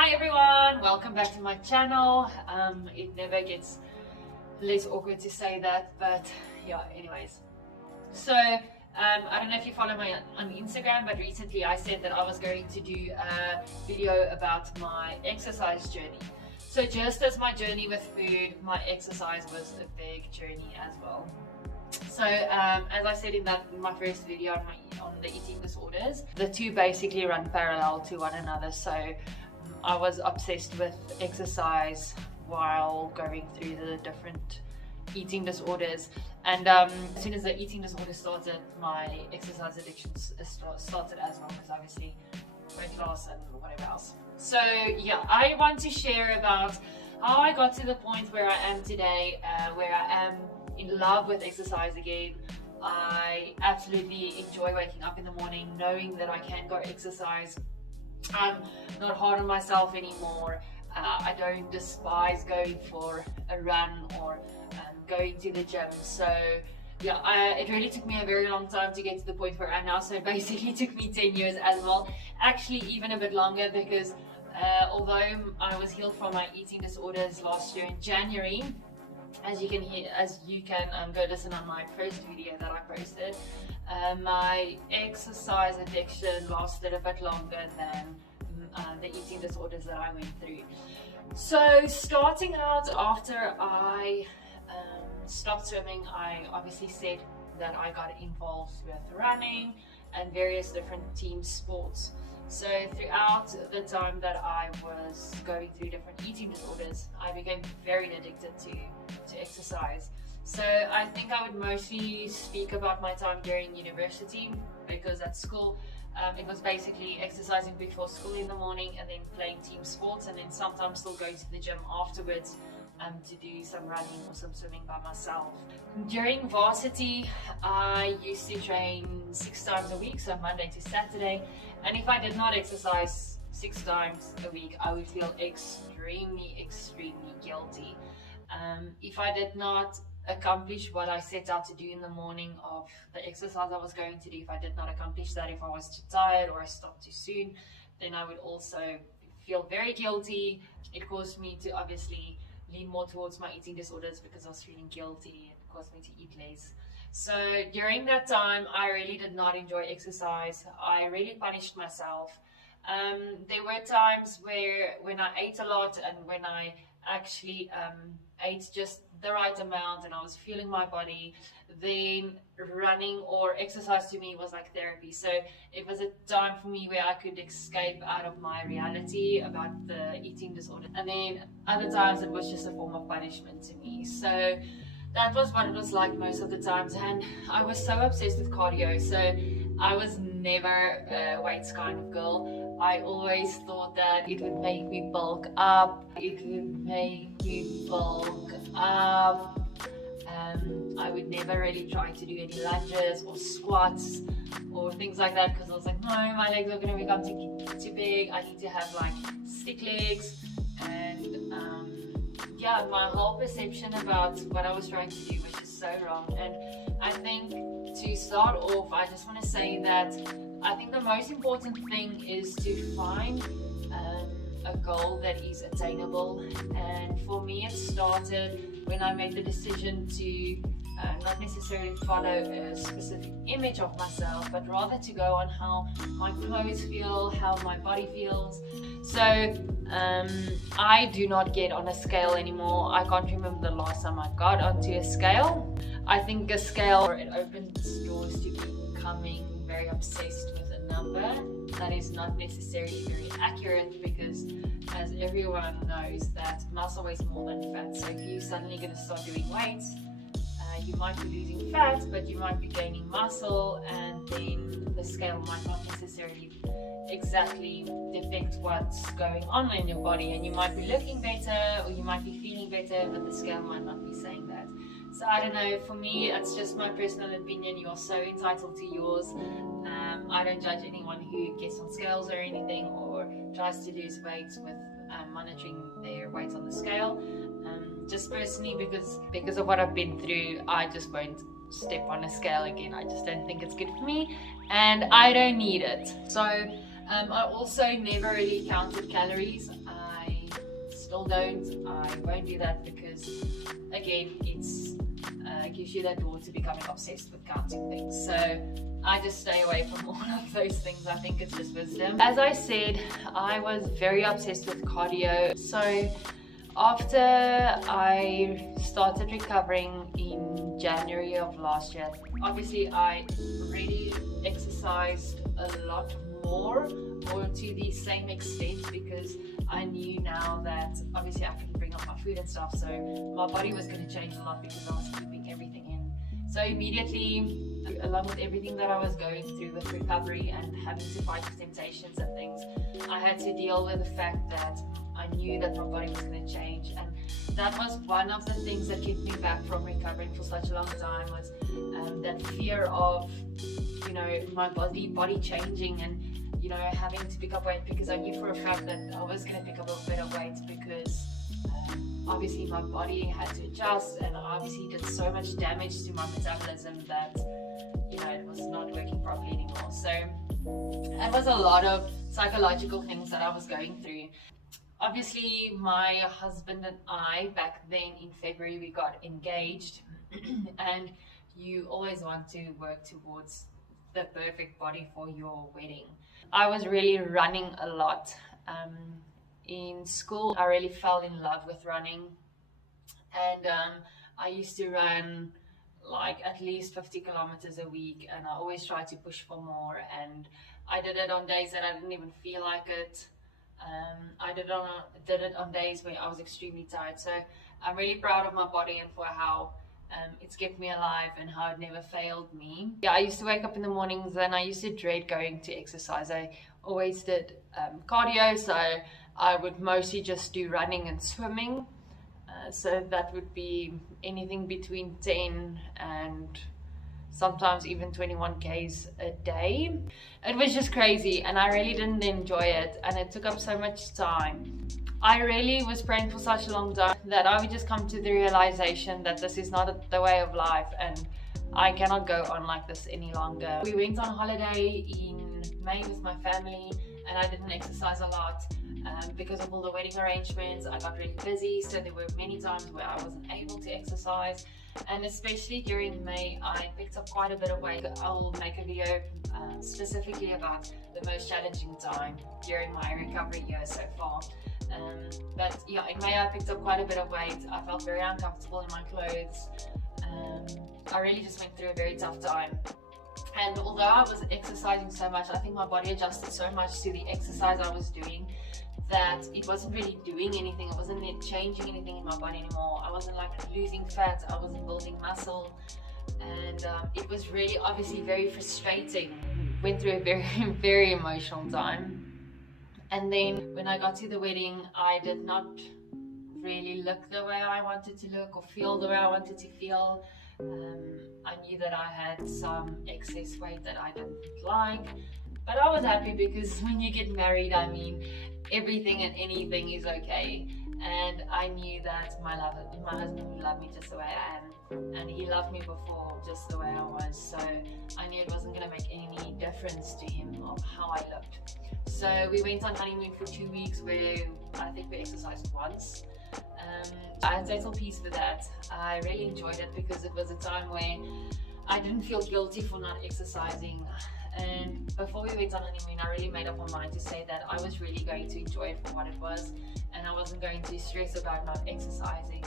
Hi everyone, welcome back to my channel. It never gets less awkward to say that, but yeah, anyways. So I don't know if you follow me on Instagram, but recently I said that I was going to do a video about my exercise journey. So just as my journey with food, my exercise was a big journey as well. So as I said in my first video on the eating disorders, the two basically run parallel to one another. So I was obsessed with exercise while going through the different eating disorders, and as soon as the eating disorder started, my exercise addictions started as well, because obviously weight loss and whatever else. So yeah, I want to share about how I got to the point where I am today, where I am in love with exercise again. I absolutely enjoy waking up in the morning knowing that I can go exercise. I'm not hard on myself anymore. I don't despise going for a run or going to the gym. So yeah, it really took me a very long time to get to the point where I am now. So it basically took me 10 years as well. Actually even a bit longer, because although I was healed from my eating disorders last year in January, as you can go listen on my first video that I posted, my exercise addiction lasted a bit longer than the eating disorders that I went through. So starting out, after I stopped swimming, I obviously said that I got involved with running and various different team sports. So throughout the time that I was going through different eating disorders, I became very addicted to exercise. So I think I would mostly speak about my time during university, because at school it was basically exercising before school in the morning and then playing team sports, and then sometimes still going to the gym afterwards to do some running or some swimming by myself. During varsity, I used to train 6 times a week, so Monday to Saturday, and if I did not exercise 6 times a week, I would feel extremely guilty. If I did not accomplish what I set out to do in the morning of the exercise I was going to do, if I did not accomplish that, if I was too tired or I stopped too soon, then I would also feel very guilty. It caused me to obviously lean more towards my eating disorders, because I was feeling guilty. It caused me to eat less. So during that time, I really did not enjoy exercise. I really punished myself. There were times when I ate a lot, and when I actually ate just the right amount and I was feeling my body, then running or exercise to me was like therapy. So it was a time for me where I could escape out of my reality about the eating disorder, and then other times it was just a form of punishment to me. So that was what it was like most of the times. And I was so obsessed with cardio, so I was never a weights kind of girl. I always thought that it would make me bulk up, I would never really try to do any lunges or squats or things like that, because I was like, no, my legs are going to become too big. I need to have like stick legs. And yeah, my whole perception about what I was trying to do was just so wrong. And I think to start off, I just want to say that I think the most important thing is to find a goal that is attainable. And for me, it started when I made the decision to not necessarily follow a specific image of myself, but rather to go on how my clothes feel, how my body feels. So I do not get on a scale anymore. I can't remember the last time I got onto a scale. I think a scale, it opens doors to becoming very obsessed with a number that is not necessarily very accurate, because as everyone knows that muscle weighs more than fat. So if you're suddenly going to start doing weights, you might be losing fat, but you might be gaining muscle, and then the scale might not necessarily exactly depict what's going on in your body, and you might be looking better or you might be feeling better, but the scale might not be saying that. So I don't know, for me it's just my personal opinion. You are so entitled to yours. I don't judge anyone who gets on scales or anything, or tries to lose weight with monitoring their weight on the scale. Just personally, because of what I've been through, I just won't step on a scale again. I just don't think it's good for me, and I don't need it. So I also never really counted calories. still don't. I won't do that because, again, it's gives you that door to becoming obsessed with counting things. So I just stay away from all of those things. I think it's just wisdom. As I said, I was very obsessed with cardio. So after I started recovering in January of last year, obviously I really exercised a lot more, or to the same extent, because I knew now that obviously I couldn't bring up my food and stuff, so my body was going to change a lot because I was keeping everything in. So immediately, along with everything that I was going through with recovery and having to fight with temptations and things, I had to deal with the fact that I knew that my body was going to change, and that was one of the things that kept me back from recovering for such a long time, was that fear of, you know, my body changing and, you know, having to pick up weight, because I knew for a fact that I was going to pick up a bit of weight because obviously my body had to adjust, and obviously did so much damage to my metabolism that, you know, it was not working properly anymore. So it was a lot of psychological things that I was going through. Obviously, my husband and I, back then in February, we got engaged, and you always want to work towards the perfect body for your wedding. I was really running a lot. In school, I really fell in love with running, and I used to run like at least 50 kilometers a week, and I always tried to push for more, and I did it on days that I didn't even feel like it. I did it on days where I was extremely tired. So I'm really proud of my body and for how it's kept me alive and how it never failed me. Yeah, I used to wake up in the mornings and I used to dread going to exercise. I always did cardio, so I would mostly just do running and swimming. So that would be anything between 10 and sometimes even 21 Ks a day. It was just crazy, and I really didn't enjoy it, and it took up so much time. I really was praying for such a long time that I would just come to the realization that this is not the way of life, and I cannot go on like this any longer. We went on holiday in May with my family, and I didn't exercise a lot because of all the wedding arrangements. I got really busy, so there were many times where I wasn't able to exercise. And especially during May, I picked up quite a bit of weight. I'll make a video specifically about the most challenging time during my recovery year so far. But yeah, in May I picked up quite a bit of weight. I felt very uncomfortable in my clothes. I really just went through a very tough time. And although I was exercising so much, I think my body adjusted so much to the exercise I was doing that it wasn't really doing anything. It wasn't changing anything in my body anymore. I wasn't like losing fat, I wasn't building muscle, and it was really obviously very frustrating. Went through a very, very emotional time. And then when I got to the wedding, I did not really look the way I wanted to look or feel the way I wanted to feel. I knew that I had some excess weight that I didn't like, but I was happy because when you get married, I mean, everything and anything is okay. And I knew that my husband would love me just the way I am, and he loved me before just the way I was. So I knew it wasn't going to make any difference to him of how I looked. So we went on honeymoon for 2 weeks, where I think we exercised once. I had total peace with that. I really enjoyed it because it was a time where I didn't feel guilty for not exercising. And before we went on honeymoon, I really made up my mind to say that I was really going to enjoy it for what it was, and I wasn't going to stress about not exercising.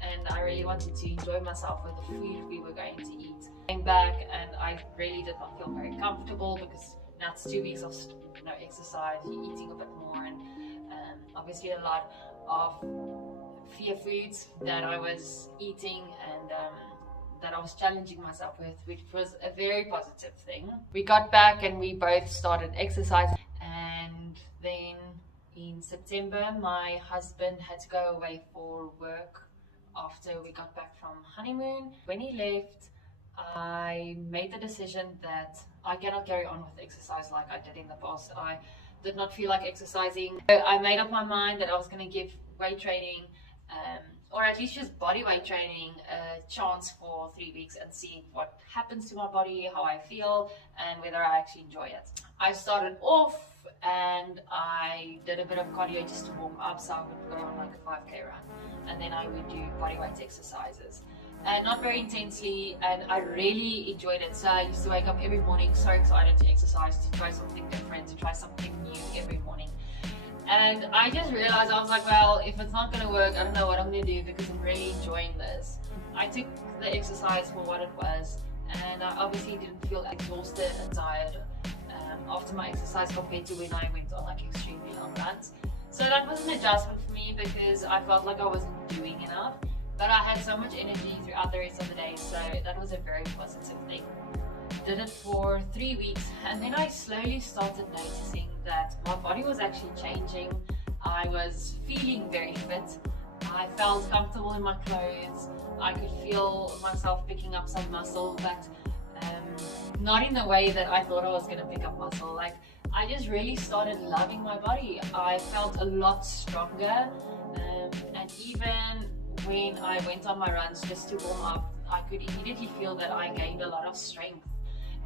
And I really wanted to enjoy myself with the food we were going to eat. I came back and I really did not feel very comfortable because now it's 2 weeks of no exercise, you're eating a bit more, and obviously a lot of fear foods that I was eating and that I was challenging myself with, which was a very positive thing. We got back and we both started exercising, and then in September my husband had to go away for work after we got back from honeymoon. When he left, I made the decision that I cannot carry on with exercise like I did in the past. I did not feel like exercising. So I made up my mind that I was going to give weight training or at least just body weight training, a chance for 3 weeks and see what happens to my body, how I feel, and whether I actually enjoy it. I started off and I did a bit of cardio just to warm up, so I would go on like a 5k run, and then I would do body weight exercises. And not very intensely, and I really enjoyed it. So I used to wake up every morning so excited to exercise, to try something different, to try something new every morning. And I just realized, I was like, well, if it's not going to work, I don't know what I'm going to do, because I'm really enjoying this. I took the exercise for what it was, and I obviously didn't feel exhausted and tired after my exercise compared to when I went on like extremely long runs. So that was an adjustment for me, because I felt like I wasn't doing enough, but I had so much energy throughout the rest of the day, so that was a very positive thing. Did it for 3 weeks, and then I slowly started noticing that my body was actually changing. I was feeling very fit. I felt comfortable in my clothes. I could feel myself picking up some muscle, but not in the way that I thought I was going to pick up muscle. Like, I just really started loving my body. I felt a lot stronger, and even when I went on my runs just to warm up, I could immediately feel that I gained a lot of strength.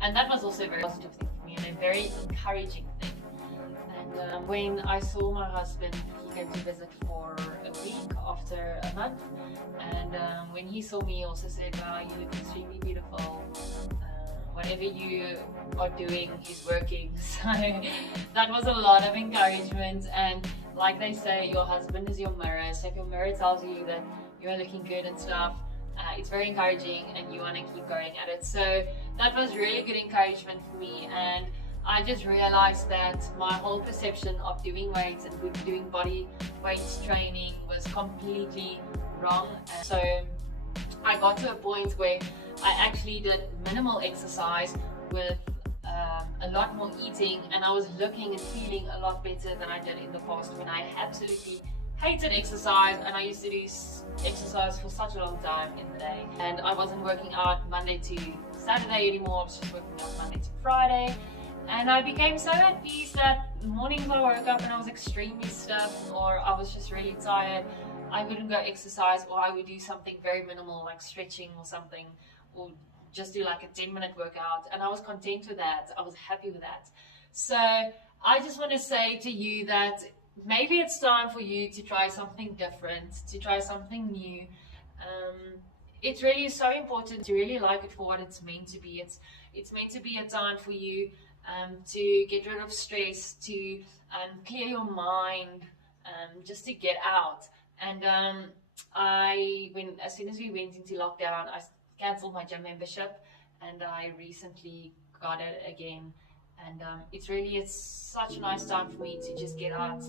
And that was also a very positive thing for me, and a very encouraging thing. And when I saw my husband, he came to visit for a week after a month. And when he saw me, he also said, wow, you look extremely beautiful. Whatever you are doing is working. So that was a lot of encouragement. And like they say, your husband is your mirror. So if your mirror tells you that you're looking good and stuff, it's very encouraging, and you want to keep going at it. So that was really good encouragement for me, and I just realized that my whole perception of doing weights and doing body weight training was completely wrong. And so I got to a point where I actually did minimal exercise with a lot more eating, and I was looking and feeling a lot better than I did in the past, when I absolutely hated exercise, and I used to do exercise for such a long time in the day, and I wasn't working out Monday to Saturday anymore. I was just working out Monday to Friday, and I became so at peace that mornings I woke up and I was extremely stuffed, or I was just really tired. I wouldn't go exercise, or I would do something very minimal like stretching or something, or just do like a 10-minute workout, and I was content with that. I was happy with that. So I just want to say to you that maybe it's time for you to try something different, to try something new. It really is so important to really like it for what it's meant to be. It's meant to be a time for you to get rid of stress, to clear your mind, just to get out. And as soon as we went into lockdown, I cancelled my gym membership, and I recently got it again. And it's such a nice time for me to just get out,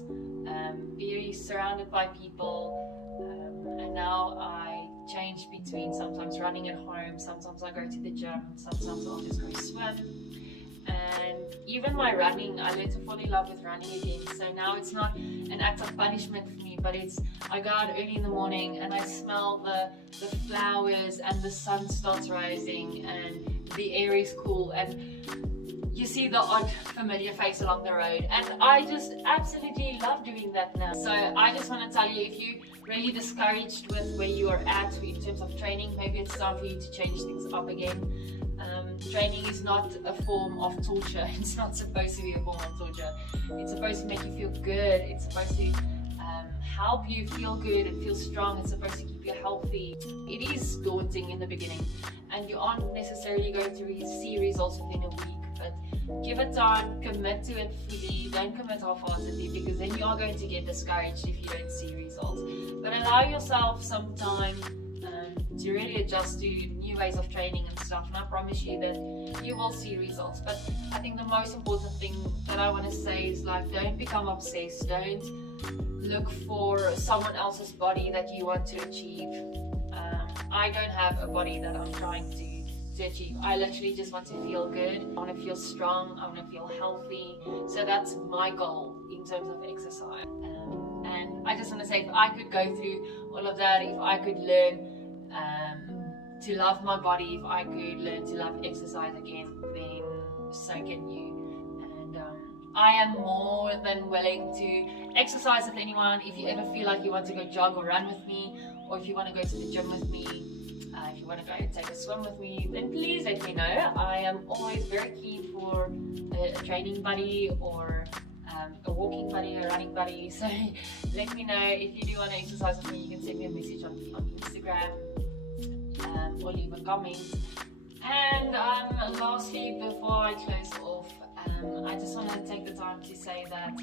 be surrounded by people, and now I change between sometimes running at home, sometimes I go to the gym, sometimes I'll just go swim. And even my running, I learned to fall in love with running again. So now it's not an act of punishment for me, but I go out early in the morning and I smell the flowers, and the sun starts rising, and the air is cool, and you see the odd familiar face along the road, and I just absolutely love doing that now. So I just want to tell you, if you're really discouraged with where you are at in terms of training, maybe it's time for you to change things up again. Training is not a form of torture. It's not supposed to be a form of torture. It's supposed to make you feel good. It's supposed to help you feel good and feel strong. It's supposed to keep you healthy. It is daunting in the beginning, and you aren't necessarily going to see results within a week, but give it time, commit to it fully. Don't commit half-heartedly, because then you are going to get discouraged if you don't see results. But allow yourself some time to really adjust to new ways of training and stuff, and I promise you that you will see results. But I think the most important thing that I want to say is, like, don't become obsessed. Don't look for someone else's body that you want to achieve. I don't have a body that I'm trying to achieve. I literally just want to feel good. I want to feel strong. I want to feel healthy. So that's my goal in terms of exercise. And I just want to say, if I could go through all of that, if I could learn to love my body, if I could learn to love exercise again, then so can you. And I am more than willing to exercise with anyone. If you ever feel like you want to go jog or run with me, or if you want to go to the gym with me, if you want to go and take a swim with me, then please let me know. I am always very keen for a training buddy or a walking buddy, a running buddy. So let me know if you do want to exercise with me. You can send me a message on Instagram or leave a comment. And lastly, before I close off, I just want to take the time to say that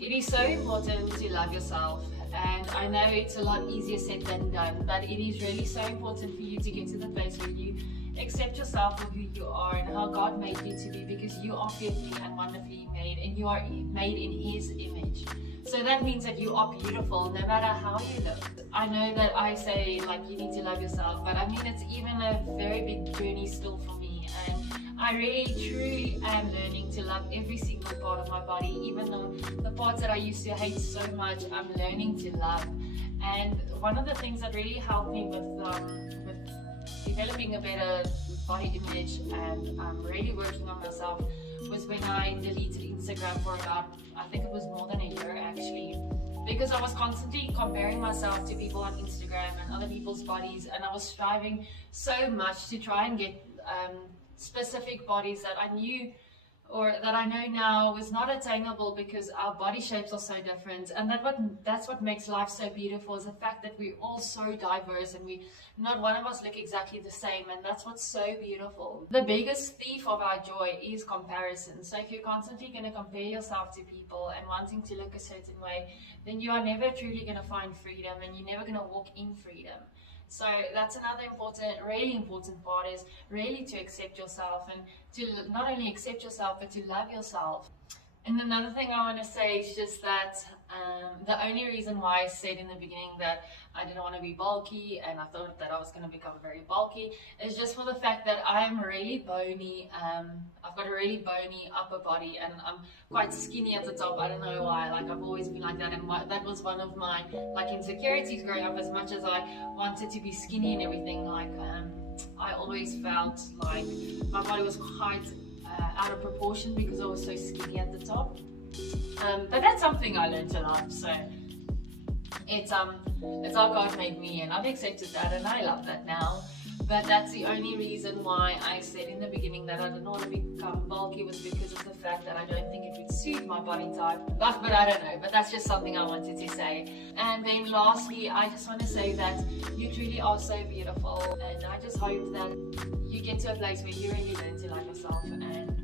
it is so important to love yourself. And I know it's a lot easier said than done, but it is really so important for you to get to the place where you accept yourself for who you are and how God made you to be, because you are fearfully and wonderfully made, and you are made in His image. So that means that you are beautiful no matter how you look. I know that I say like you need to love yourself, but I mean it's even a very big journey still for me, and I really truly am learning to love every single part of my body. Even though the parts that I used to hate so much, I'm learning to love. And one of the things that really helped me with developing a better body image and really working on myself was when I deleted Instagram for about, I think it was more than a year actually, because I was constantly comparing myself to people on Instagram and other people's bodies, and I was striving so much to try and get specific bodies that I knew or that I know now was not attainable, because our body shapes are so different. And that's what makes life so beautiful, is the fact that we're all so diverse and not one of us look exactly the same, and that's what's so beautiful. The biggest thief of our joy is comparison. So if you're constantly going to compare yourself to people and wanting to look a certain way, then you are never truly going to find freedom, and you're never going to walk in freedom. So that's another really important part, is really to accept yourself, and to not only accept yourself but to love yourself. And another thing I want to say is just that the only reason why I said in the beginning that I didn't want to be bulky and I thought that I was going to become very bulky is just for the fact that I'm really bony. I've got a really bony upper body, and I'm quite skinny at the top. I don't know why, like I've always been like that, and that was one of my like insecurities growing up. As much as I wanted to be skinny and everything, like I always felt like my body was quite out of proportion because I was so skinny at the top. But that's something I learned to love. So it's how God made me, and I've accepted that, and I love that now. But that's the only reason why I said in the beginning that I didn't want to become bulky, was because of the fact that I don't think it would suit my body type. But I don't know, but that's just something I wanted to say. And then lastly, I just want to say that you truly are so beautiful, and I just hope that you get to a place where you really learn to love yourself. And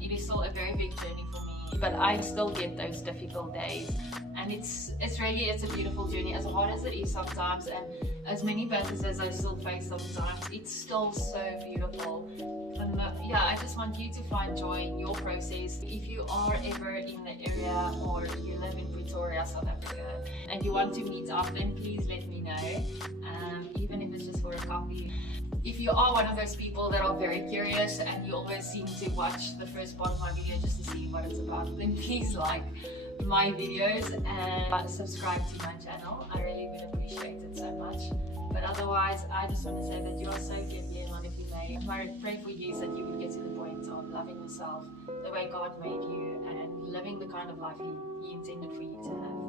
it is still a very big journey for me, but I still get those difficult days, and it's a beautiful journey, as hard as it is sometimes, and as many battles as I still face sometimes, it's still so beautiful. And yeah, I just want you to find joy in your process. If you are ever in the area, or you live in Pretoria, South Africa, and you want to meet up, then please let me know, even if it's just for a coffee. If you are one of those people that are very curious and you always seem to watch the first part of my video just to see what it's about, then please like my videos and subscribe to my channel. I really would appreciate it so much. But otherwise, I just want to say that you are so gifted and wonderfully made. My prayer for you is that you would get to the point of loving yourself the way God made you, and living the kind of life He intended for you to have.